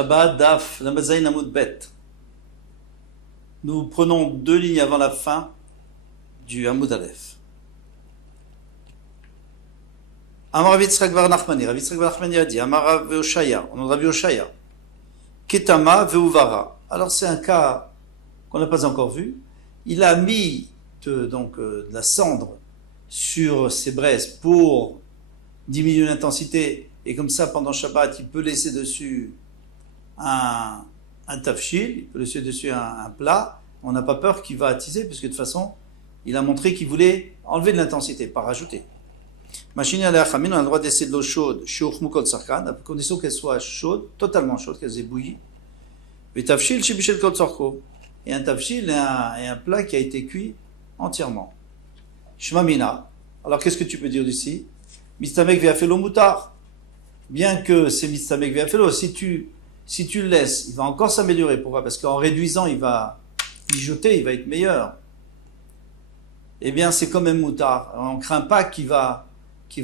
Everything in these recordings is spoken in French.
Shabbat, Daf, Lamazaïn Amoud Bet. Nous prenons 2 lignes avant la fin du Amoud Aleph. Amar Rav Yitzchak bar Nachmani. Rav Yitzchak bar Nachmani a dit Amar Rav Oshaya, on a Rav Oshaya. Ketama veuvara. Alors c'est un cas qu'on n'a pas encore vu. Il a mis de la cendre sur ses braises pour diminuer l'intensité, et comme ça pendant Shabbat il peut laisser dessus un tafshil, il peut laisser dessus un plat. On n'a pas peur qu'il va attiser, puisque de toute façon il a montré qu'il voulait enlever de l'intensité, pas rajouter. Machine à l'air, on a le droit d'essayer de l'eau chaude, à condition qu'elle soit chaude, totalement chaude, qu'elle ait bouilli. Et un tafshil est un plat qui a été cuit entièrement. Shmamina. Alors qu'est-ce que tu peux dire d'ici? Mistamek ve'afelo mutar. Bien que c'est mistamek ve'afelo, si tu le laisses, il va encore s'améliorer. Pourquoi? Parce qu'en réduisant, il va mijoter, il va être meilleur. Eh bien, c'est quand même mutar. On ne craint pas qu'il va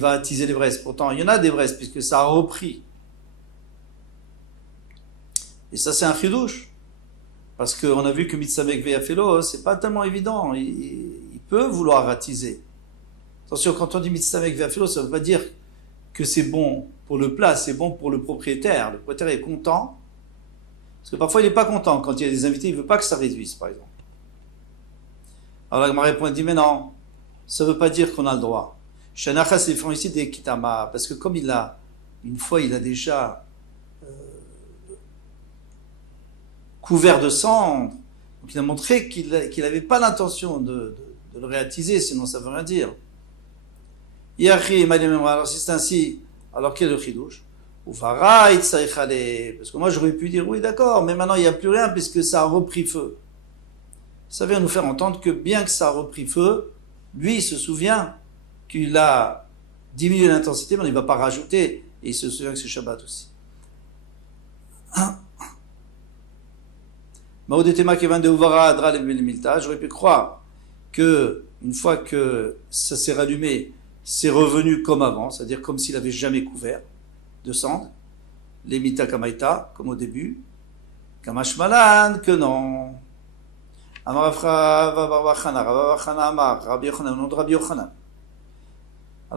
attiser les braises. Pourtant, il y en a des braises, puisque ça a repris. Et ça, c'est un chidouche. Parce qu'on a vu que mitzamek ve'afelo, c'est pas tellement évident. Il peut vouloir attiser. Attention, quand on dit mitzamek ve'afelo, ça ne veut pas dire que c'est bon pour le plat, c'est bon pour le propriétaire. Le propriétaire est content. Parce que parfois, il n'est pas content. Quand il y a des invités, il ne veut pas que ça réduise, par exemple. Alors, ma réponse dit, mais non, ça ne veut pas dire qu'on a le droit. Shanachas, ils font ici des kitama. Parce que comme une fois, il a déjà couvert de cendre, donc il a montré qu'il n'avait pas l'intention de le réattiser, sinon ça ne veut rien dire. Alors si c'est ainsi, alors quel est le chidouche? Parce que moi j'aurais pu dire oui d'accord, mais maintenant il n'y a plus rien puisque ça a repris feu. Ça vient nous faire entendre que bien que ça a repris feu, lui il se souvient qu'il a diminué l'intensité, mais il ne va pas rajouter, et il se souvient que c'est Shabbat aussi. J'aurais pu croire que une fois que ça s'est rallumé, c'est revenu comme avant, c'est-à-dire comme s'il n'avait jamais couvert de cendre, les mita kamaita, comme au début, kamashmalan, que non. Alors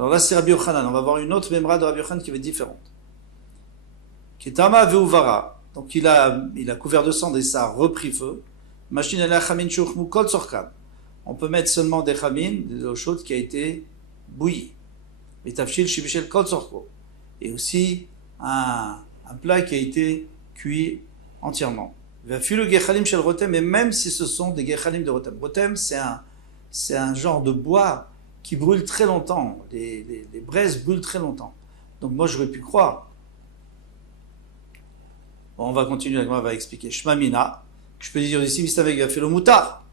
là c'est Rabbi Yochanan, on va voir une autre mémora de Rabbi Yochanan qui va être différente. Ketama veuvara. Donc il a couvert de cendre et ça a repris feu. On peut mettre seulement des chamin, de l'eau chaude qui a été bouillie. Et aussi un plat qui a été cuit entièrement. Et même si ce sont des gechalim de rotem. Rotem, c'est un genre de bois qui brûle très longtemps. Les braises brûlent très longtemps. Donc moi j'aurais pu croire. Bon, on va continuer, on va expliquer. Shmamina, que je peux dire ici, mistavek ve'afelo mutar.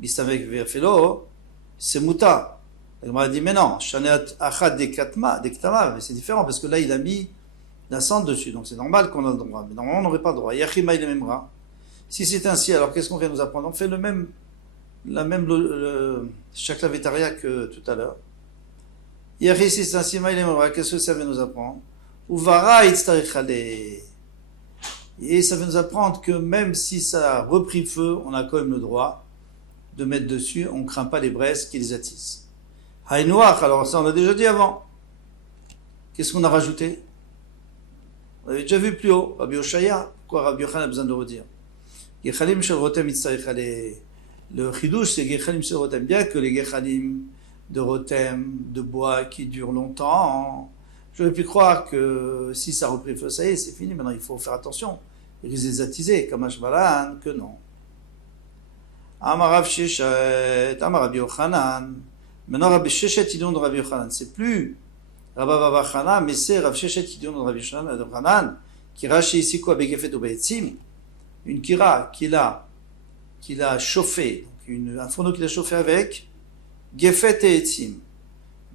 Mistavek ve'afelo, c'est mutar. Elle m'a dit, mais non, shaneat achad dektama, mais c'est différent, parce que là, il a mis la cendre dessus, donc c'est normal qu'on a le droit, mais normalement, on n'aurait pas le droit. Yachima il memra. Si c'est ainsi, alors qu'est-ce qu'on vient nous apprendre? On fait la même shakla vetaria que tout à l'heure. Yachi, si c'est ainsi, il memra, qu'est-ce que ça vient nous apprendre? Uvara itztarichale. Et ça va nous apprendre que même si ça a repris feu, on a quand même le droit de mettre dessus, on ne craint pas les braises qui les attisent. Haïnoach, alors ça on l'a déjà dit avant. Qu'est-ce qu'on a rajouté? On avait déjà vu plus haut, Rabbi Oshaya. Pourquoi Rabbi Yochanan a besoin de redire? Gechalim shel rotem itzarich. Le chidouche c'est gechalim shel rotem. Bien que les gechalim de rotem, de bois qui durent longtemps, j'aurais pu croire que si ça a repris feu, ça y est, c'est fini. Maintenant, il faut faire attention. Il risque de les attiser, comme Ashbalan, que non. Amar Rav Sheshet, Amar Rabbi Yochanan. Maintenant, Rabbi Sheshet, il donne Rabbi Yochanan. C'est plus Rabbi Yochanan, mais c'est Rav Sheshet, il donne Rabbi Yochanan, qui rache ici quoi, Begefet ou Be'etzim. Une kira qu'il a chauffé, donc un fourneau qu'il a chauffé avec Gefet et Etzim.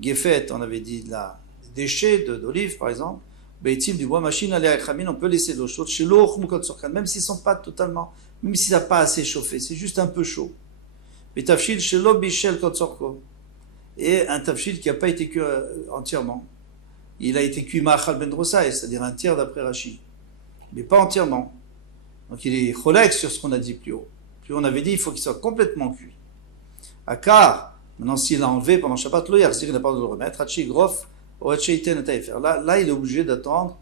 Gefet, on avait dit là, déchets d'olive par exemple, Beitzim du bois machine à l'air on peut laisser de l'eau chaude chez l'eau même s'ils sont pas totalement, même s'il n'a pas assez chauffé, c'est juste un peu chaud. Betafshil chez l'eau bichel kotsorko, et un tafshil qui n'a pas été cuit entièrement, il a été cuit ma'achal ben drosai, c'est-à-dire un tiers d'après Rashi. mais pas entièrement. Donc il est cholek sur ce qu'on a dit plus haut. Plus haut, on avait dit il faut qu'il soit complètement cuit. Car, maintenant s'il l'a enlevé pendant Shabbat, il n'a pas de le remettre. Là, il est obligé d'attendre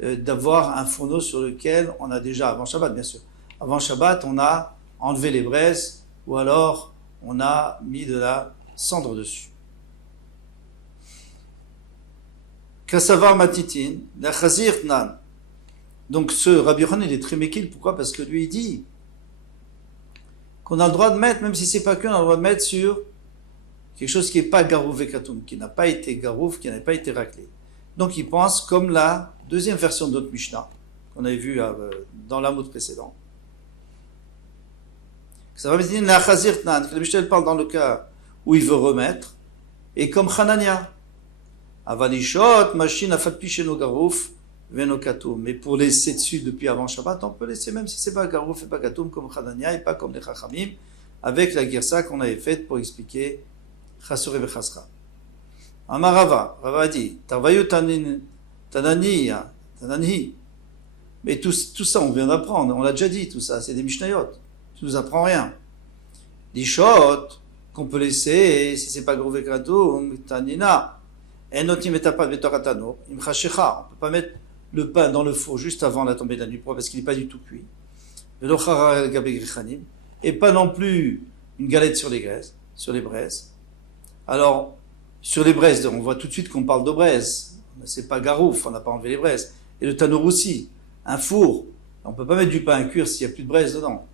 d'avoir un fourneau sur lequel on a déjà, avant Shabbat bien sûr, avant Shabbat on a enlevé les braises ou alors on a mis de la cendre dessus. Kassavar matitin, la chazir nan. Donc ce Rabbi Yochanan il est très méquille, pourquoi? Parce que lui il dit qu'on a le droit de mettre, même si c'est pas que, on a le droit de mettre sur quelque chose qui n'est pas garouf vekatum, qui n'a pas été garouf, qui n'a pas été raclé. Donc il pense comme la deuxième version de notre Mishnah, qu'on avait vu dans l'amud précédent. Ça va dire la chazir nan, que le Mishnah parle dans le cas où il veut remettre, et comme Hanania, avalishot, machine afalpicheno garouf, veno katum. Mais pour laisser dessus depuis avant Shabbat, on peut laisser même si c'est pas garouf et pas katum comme Hanania et pas comme les Chachamim, avec la girsa qu'on avait faite pour expliquer Chasur et Bechasra. Amarava, Rava a dit, Tarvayu Tanani. Mais tout ça, on vient d'apprendre, on l'a déjà dit, tout ça, c'est des Mishnayot. Tu nous apprends rien. Lishot, qu'on peut laisser, si c'est pas gros vekatum, Tanina. Enotim etapad vetoratano, imchashecha. On peut pas mettre le pain dans le four juste avant la tombée de la nuit, parce qu'il n'est pas du tout cuit. Et pas non plus une galette sur les braises. Alors, sur les braises, on voit tout de suite qu'on parle de braises. C'est pas garouf, on n'a pas enlevé les braises. Et le tanour aussi, un four. On peut pas mettre du pain à cuire s'il n'y a plus de braises dedans.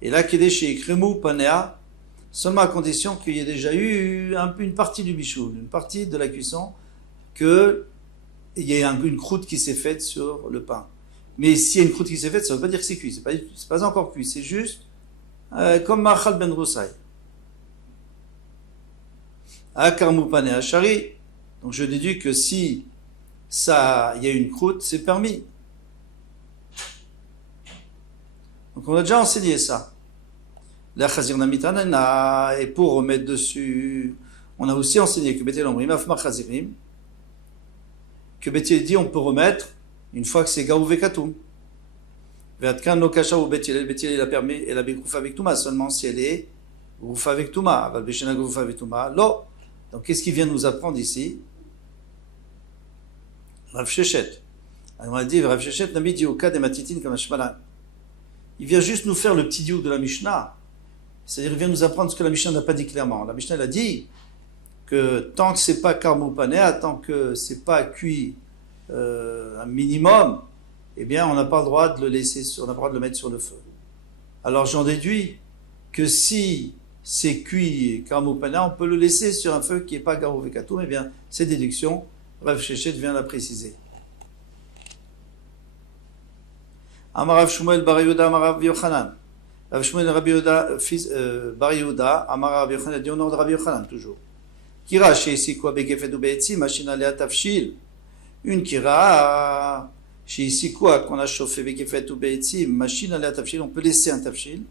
Et là, Kedeshi, Kremou, Panea, seulement à condition qu'il y ait déjà eu une partie du bichoul, une partie de la cuisson, qu'il y ait une croûte qui s'est faite sur le pain. Mais s'il y a une croûte qui s'est faite, ça ne veut pas dire que c'est cuit, c'est pas encore cuit, c'est juste comme Machal ben Roussaï. Akarmou Panea Shari. Donc je déduis que si il y a une croûte, c'est permis. Donc on a déjà enseigné ça. La chazir namitana, et pour remettre dessus, on a aussi enseigné que Bethel Omrim, Afma chazirim, que Bethel dit on peut remettre une fois que c'est gaou vekatum. Ve'atkan no kasha ou Bethel il a permis, elle a bégoufa avec Touma, seulement si elle est goufa avec Touma, aval beshena goufa avec Touma, lo. Donc qu'est-ce qu'il vient nous apprendre ici? Rav Shechet. Alors on a dit Rav Shechet n'a mis dioka de matitin comme Hashmalan. Il vient juste nous faire le petit diouk de la Mishnah. C'est-à-dire, il vient nous apprendre ce que la Mishnah n'a pas dit clairement. La Mishnah, elle a dit que tant que c'est pas karmou panéa, tant que c'est pas cuit un minimum, eh bien, on n'a pas le droit de le laisser, on n'a pas le droit de le mettre sur le feu. Alors, j'en déduis que si c'est cuit karmou panéa, on peut le laisser sur un feu qui n'est pas garou vekatum. Eh bien, ces déductions, Rav Shechet vient la préciser. Amarav Shmuel Bar Yehuda Amarav Yochanan. Rav Shmuel Rabbi Yehuda, fils Bar Yehuda, Amarav Yochanan, dit au nom de Rabbi Yochanan toujours. Kira chez ici quoi begefet ou beetzi, machine alea tafshil. Une kira chez ici quoi qu'on a chauffé begefet ou beetzi, machine alea tafshil, on peut laisser un tafshil.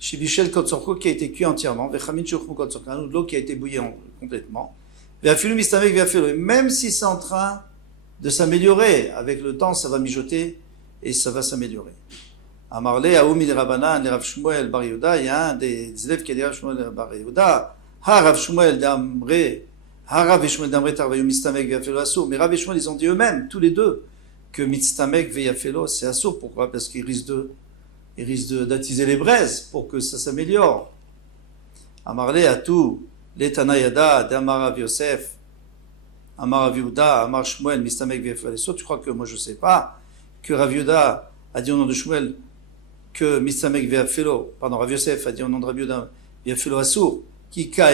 Chez Bichel Kotsorko qui a été cuit entièrement, vechamin chouchmou Kotsorko, ou de l'eau qui a été bouillie complètement. Veafilu mistamek veafilu, même si c'est en train de s'améliorer, avec le temps ça va mijoter et ça va s'améliorer. Amarle, Aoumi de Rabanan, Rav Shmuel Bar Yehuda, il y a un des élèves qui a dit Rav Shmuel Bar Yehuda, Ha Rav Shmuel d'Amré, Ha Rav Shmuel d'Amré Tarvayu Mistamek Ve'afelo Assour. Mais Rav et Shmuel, ils ont dit eux-mêmes, tous les deux, que Mistamek Ve'afelo, c'est Assour. Pourquoi? Parce qu'ils risquent d'attiser les braises pour que ça s'améliore. Amarle, Atou, Letanayada, d'Amarav Yosef, Amarav Yehuda, Amar Shmuel, Mistamek Ve'afelo Assour. Tu crois que moi je sais pas que Rav Yehuda a dit au nom de Shmuel que Mistamek Ve'afelo, pardon, Rav Yosef a dit au nom de Rav Yehuda Ve'afelo Assour, Kika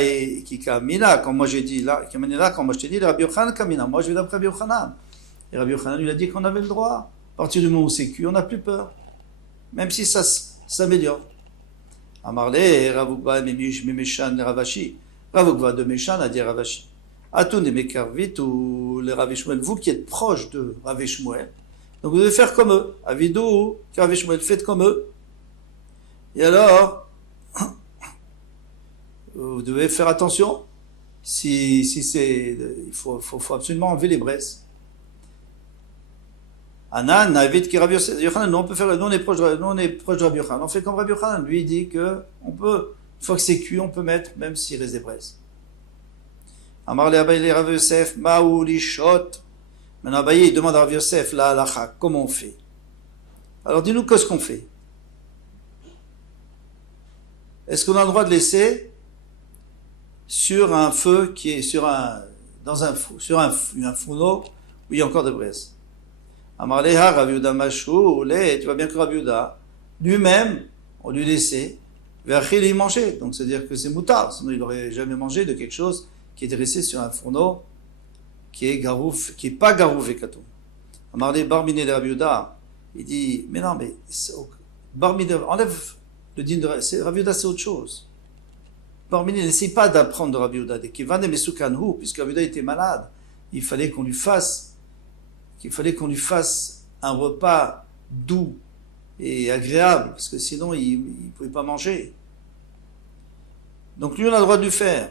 Mina, quand moi j'ai dit là, quand moi je t'ai dit, Rabbi Yochanan Kamina, moi je vais d'après Rabbi Yochanan. Et Rabbi Yochanan lui a dit qu'on avait le droit. À partir du moment où c'est cuit, on n'a plus peur. Même si ça s'améliore. Amarle, Ravukva Memeshan Ravashi. Ravukva de Meshan a dit Ravashi. Atun et Mekarvit ou les Rav Shmuel, vous qui êtes proches de Rav Shmuel, donc vous devez faire comme eux. Avidou, Rav Shmuel, faites comme eux. Et alors, vous devez faire attention. Si c'est, il faut absolument enlever les braises. Anan, Navid, qui Rabbi Yochanan, nous on peut faire, nous on est proche de Rabbi Yochanan. On fait comme Rabbi Yochanan. Lui, il dit que on peut, une fois que c'est cuit, on peut mettre, même s'il reste des braises. Amar le Abaye, Rabbi Yosef, Maou, Lishot. Maintenant, Abaye, il demande à Rabbi Yosef, la halacha, comment on fait? Alors, dis-nous, qu'est-ce qu'on fait? Est-ce qu'on a le droit de laisser sur un feu qui est dans un fourneau où il y a encore des braises? Amarleha, Rabbi Yehuda Mashou, tu vois bien que Rabbi Yehuda, lui-même, on lui laissait, Verchil, il mangeait. Donc, c'est-à-dire que c'est moutard, sinon il n'aurait jamais mangé de quelque chose qui est resté sur un fourneau qui est pas garouf et katou. Amarle Barminé de Rabbi Yehuda, il dit, mais non, mais, Barminé, enlève le din de Rabbi Yehuda, c'est autre chose. Barminé n'essaye pas d'apprendre de Rabbi Yehuda, puisque Rabbi Yehuda était malade, il fallait qu'on lui fasse un repas doux et agréable, parce que sinon il ne pouvait pas manger. Donc lui, on a le droit de lui faire.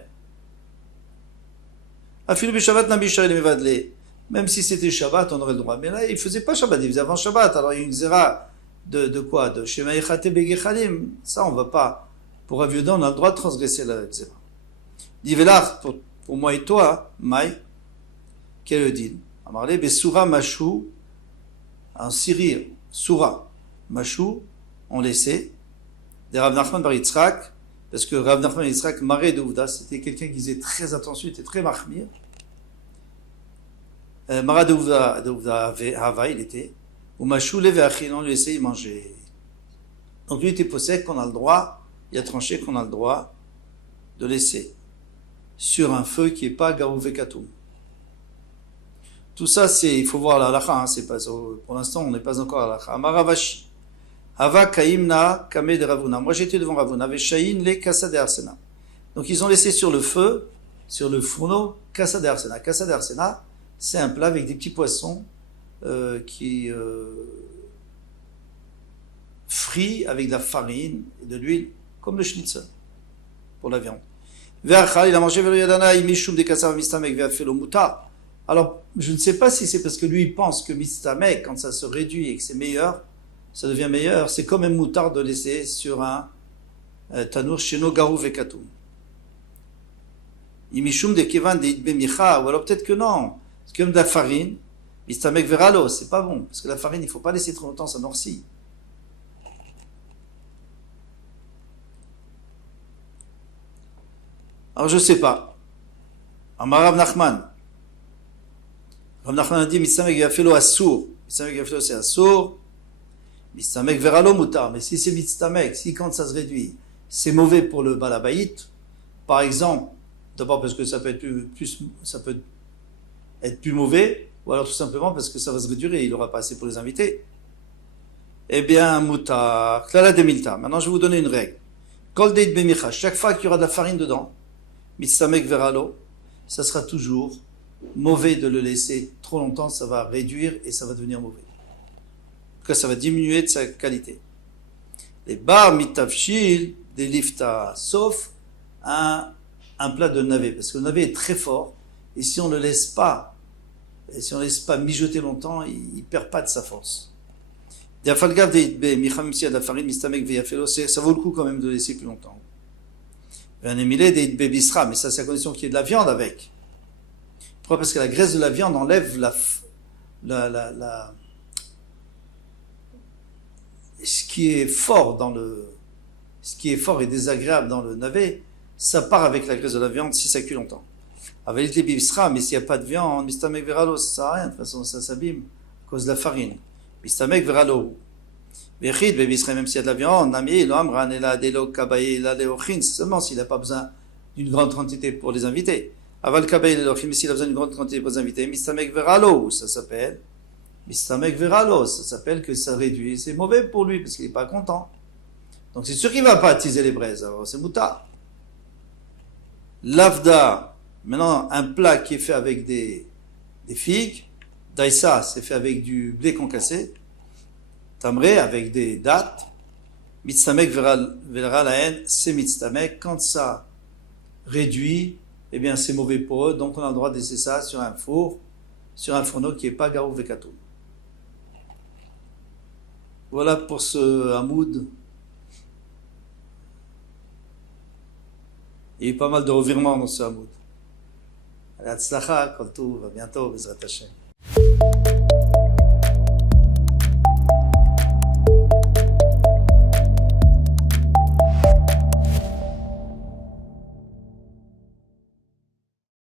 Même si c'était Shabbat, on aurait le droit. Mais là, il ne faisait pas Shabbat, il faisait avant Shabbat. Alors il y a une zéra de quoi? De Shema Echate Begechalim. Ça, on ne va pas. Pour Rav Yehuda, on a le droit de transgresser la zéra. Divelach, pour moi et toi, Maï, quel est le deal? Amarle, Besura Mashou, en Syrie, Sura Mashou, on laissait, des Rav Nachman bar Yitzhak, parce que Rav Nachman bar Yitzhak, Maré de Ouvda, c'était quelqu'un qui faisait très attention, il était très mahmir. Maré de Ouvda, Hava, il était, ou Mashou, leve Achin, on lui laissait y manger. Donc lui était possède qu'on a le droit, il a tranché qu'on a le droit de laisser sur un feu qui n'est pas Garouvé Katoum. Tout ça, il faut voir la halakha, hein, c'est pas, pour l'instant, on n'est pas encore à la halakha. Amaravashi. Hava kaimna kame de Ravuna. Moi, j'étais devant Ravuna. Veshayin le kassa de arsena. Donc, ils ont laissé sur le feu, sur le fourneau, kassa de arsena. Kassa de arsena, c'est un plat avec des petits poissons, frits avec de la farine et de l'huile, comme le schnitzel, pour la viande. Ve'achal, il a mangé ve'yadana, imishum de kassa mistamek ve'afelo muta. Alors, je ne sais pas si c'est parce que lui, il pense que mistamek, quand ça se réduit et que c'est meilleur, ça devient meilleur, c'est comme un moutard de laisser sur un tanour sheno garou vekatum. Imishum de kevan de itbemicha, ou alors peut-être que non, c'est comme de la farine, mistamek veralo, c'est pas bon, parce que la farine, il ne faut pas laisser trop longtemps, ça noircit. Alors, je ne sais pas. Amarav Nachman. Rav Nachman a dit, Mistamek Vafelo Assour. Mistamek Vafelo c'est Assour. Mistamek Veralo Mutar. Mais si c'est Mistamek, si quand ça se réduit, c'est mauvais pour le Balabaït, par exemple, d'abord parce que ça peut être plus mauvais, ou alors tout simplement parce que ça va se réduire et il n'aura pas assez pour les invités. Eh bien, Mutar. Klala de Milta. Maintenant, je vais vous donner une règle. Kol Deit Bemicha. Chaque fois qu'il y aura de la farine dedans, Mistamek Veralo, ça sera toujours mauvais de le laisser trop longtemps, ça va réduire et ça va devenir mauvais. En tout cas, ça va diminuer de sa qualité. Les bar mitavshil des lifta, sauf un plat de navet, parce que le navet est très fort, et si on ne le laisse pas mijoter longtemps, il perd pas de sa force. Ça vaut le coup quand même de laisser plus longtemps. Mais ça, c'est à condition qu'il y ait de la viande avec. Pourquoi? Parce que la graisse de la viande enlève ce qui est fort et désagréable dans le navet, ça part avec la graisse de la viande si ça cuit longtemps. Avec les bibisra, mais s'il n'y a pas de viande, mistamek veralo, ça sert à rien, de toute façon ça s'abîme à cause de la farine. Mistamek veralo. Bechid, bibisra, même s'il y a de la viande, nami, l'amran, ela, delo, kabaye, la, leochin, c'est seulement s'il n'a pas besoin d'une grande quantité pour les invités. Aval kabaye, leochin, mais s'il a besoin d'une grande quantité pour les invités, mistamek veralo, ça s'appelle. Mistamek veralo, ça s'appelle que ça réduit. C'est mauvais pour lui parce qu'il n'est pas content. Donc c'est sûr qu'il ne va pas attiser les braises, alors c'est moutard. L'avda, maintenant un plat qui est fait avec des figues, daïsa, c'est fait avec du blé concassé, tamré avec des dattes, mitstamek verra la haine, c'est mitstamek. Quand ça réduit, eh bien c'est mauvais pour eux, donc on a le droit de laisser ça sur un four, sur un fourneau qui n'est pas garou vekatou. Voilà pour ce Hamoud. Il y a eu pas mal de revirements dans ce Hamoud. Allez, Hatzlacha, Kol Tov, à bientôt, Bezrat Hashem.